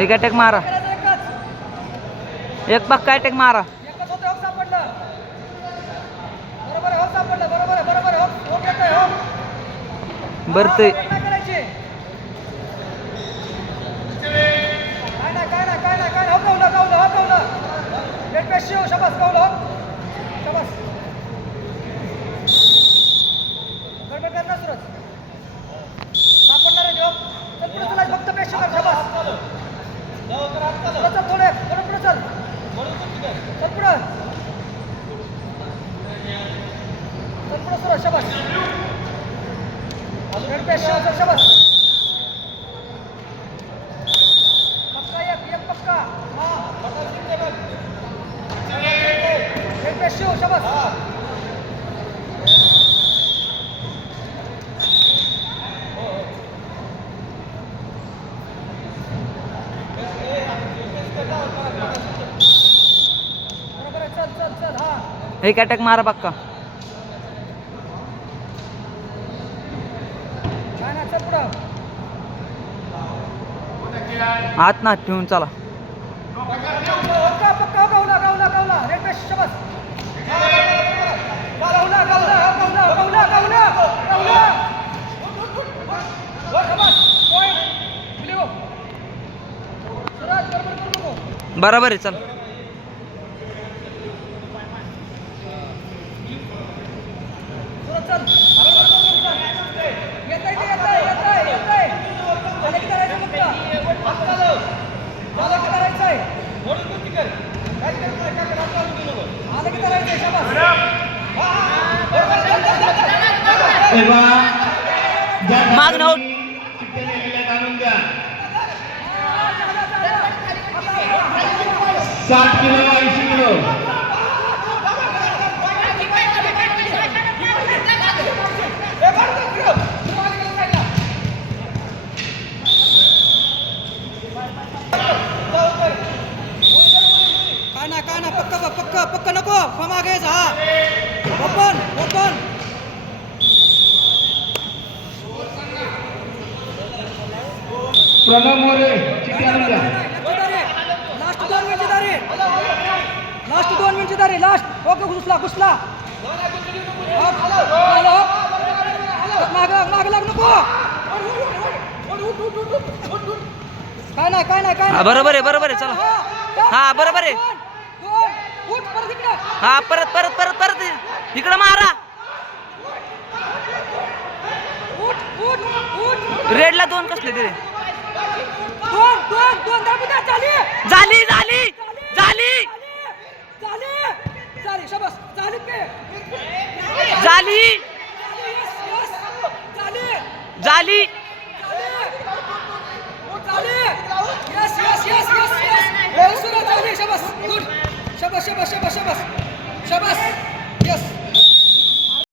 एक अटॅक मारा. एकच एक पक्का अटॅक मारा. बरते होतं बरोबर आहे, बरोबर आहे बरोबर आहे, हो हो ते. करायची काय काय काय काय शबास शबास सापडणार फक्त पेशी कर शबास. पुढं चल थोडे थोडं पुढे चल चल पुढं चल पुढं सुरज शबास लेट पेशी हो चल शबास पक्का एक एक पक्का हा एक पेशी हो शबास हा एक अटॅक मारा पक्का काय नाही चल पुढं आत ना ठेवून चला बरोबर आहे चल. सुरज साठ किलो ऐंशी किलो. काय नाही काय नाही पक्क पक्क पक्क नको मागे ओपन ओपन. प्रणव मोरे आणून द्या लास्ट दोन मिनिटची दारी लास्ट दोन मिनिटची दारी लास्ट ओके घुसला घुसला. माग माग लाग नको. काय नाही काय नाही काय हा, बरोबर आहे बरोबर आहे चला. हा, बरोबर आहे. दोन, उठ परत इकडे. हा परत परत परत परत. इकडं मारा. उठ उठ उठ. रेडला दोन कसले तरी. झाली झाली झाली झाली झाली शबास झाली के झाली झाली झाली. शबस शबस शबस शबस. शबस